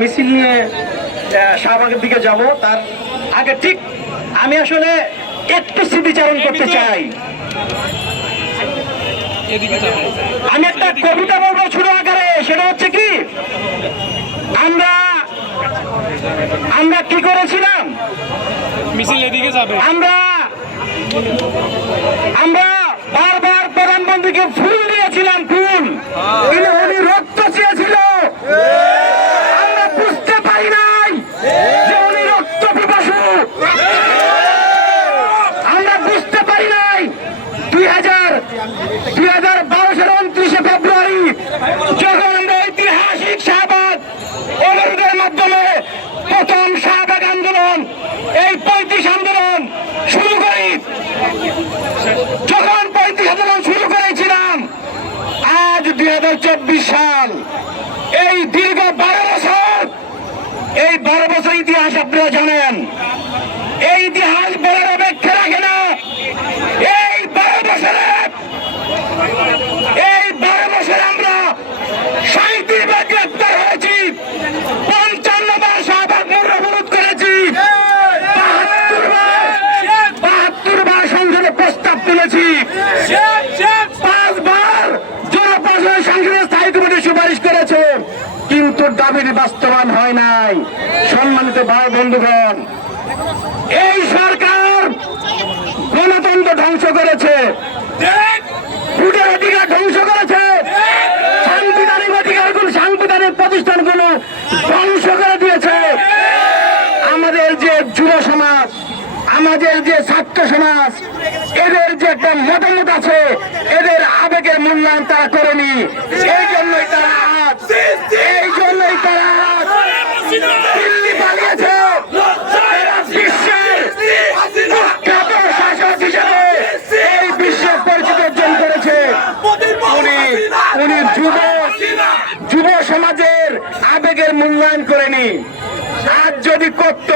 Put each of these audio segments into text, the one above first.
মিছিল নিয়ে শাহবাগের দিকে যাব। তার আগে ঠিক আমি আসলে একটু স্মৃতিচারণ করতে চাই। আমি একটা কবিতা বলব ছোট আকারে সেটা হচ্ছে কি? আমরা আমরা কি করেছিলাম? মিছিল এদিকে যাবে। আমরা আমরা বারবার প্রধানমন্ত্রীকে ফুল দিয়েছিলাম ফুল কিন্তু উনি রক্ত চেয়েছিল আমরা বুঝতে পারি নাই যে উনি রক্ত পিপাসু আমরা বুঝতে পারি নাই দুই হাজার দুই হাজার বারো সালের উনত্রিশে ফেব্রুয়ারি যখন আমরা ঐতিহাসিক শাহবাগ অবরোধের মাধ্যমে প্রথম শাহবাগ আন্দোলন এই পঁয়ত্রিশ আন্দোলন শুরু করি। যখন পঁয়ত্রিশ আন্দোলন শুরু করেছিলাম, আজ দুই চব্বিশ সাল, এই দীর্ঘ বারো বছর, এই বারো বছর ইতিহাস আপনারা জানেন। এই ইতিহাস বলার অপেক্ষা রাখে না এই বারো বছরে এই বারো বছরে আমরা সাঁত্রিশ বার গ্রেপ্তার হয়েছি পঞ্চান্ন বার শাহবাগ মোড় অবরোধ করেছি বাহাত্তর বার বাহাত্তর বার সংসদে প্রস্তাব তুলেছি পাঁচবার জনপ্রশাসন সংসদের স্থায়ী কমিটি সুপারিশ করেছে কিন্তু দাবির বাস্তবায়ন হয় নাই। সম্মানিত ভাই, বন্ধুগণ, এই সরকার গণতন্ত্র ধ্বংস করেছে। অধিকার ধ্বংস করেছে। সাংবিধানিক প্রতিষ্ঠানগুলো ধ্বংস করে দিয়েছে। আমাদের যে যুব সমাজ, আমাদের যে ছাত্র সমাজ, এদের যে একটা মতামত আছে, এদের আবেগের মূল্যায়ন তারা করেনি। এই যুব সমাজের আবেগের মূল্যায়ন করেনি। আজ যদি করত,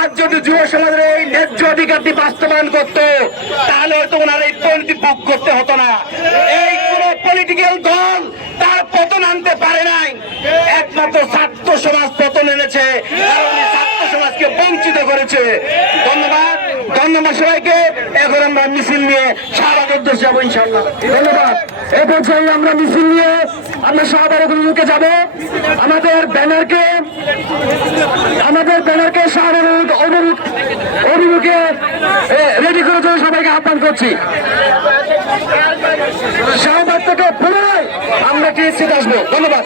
আজ যদি যুব সমাজের এই ন্যায্য অধিকারটি বাস্তবায়ন করত, তাহলে হয়তো ওনার এই পরিণতি ভোগ করতে হতো না। এই কোন পলিটিক্যাল দল তার পতন আনতে পারে নাই একমাত্র ছাত্র সমাজ পতন এনেছে আর উনি ছাত্র সমাজকে বঞ্চিত করেছে। ধন্যবাদ। ধন্যবাদ সবাইকে। এখন আমরা মিছিল নিয়ে শাহবাগের উদ্দেশ্যে যাব ধন্যবাদ। এ পর্যায়ে আমরা মিছিল নিয়ে আমরা শাহবাগের অভিমুখে যাব। আমাদের ব্যানারকে আমাদের ব্যানারকে শাহবাগের অভিমুখ রেডি করে সবাইকে আহ্বান করছি। শাহবাগ থেকে পুনরায় আমরা টিএসসিতে আসব। ধন্যবাদ।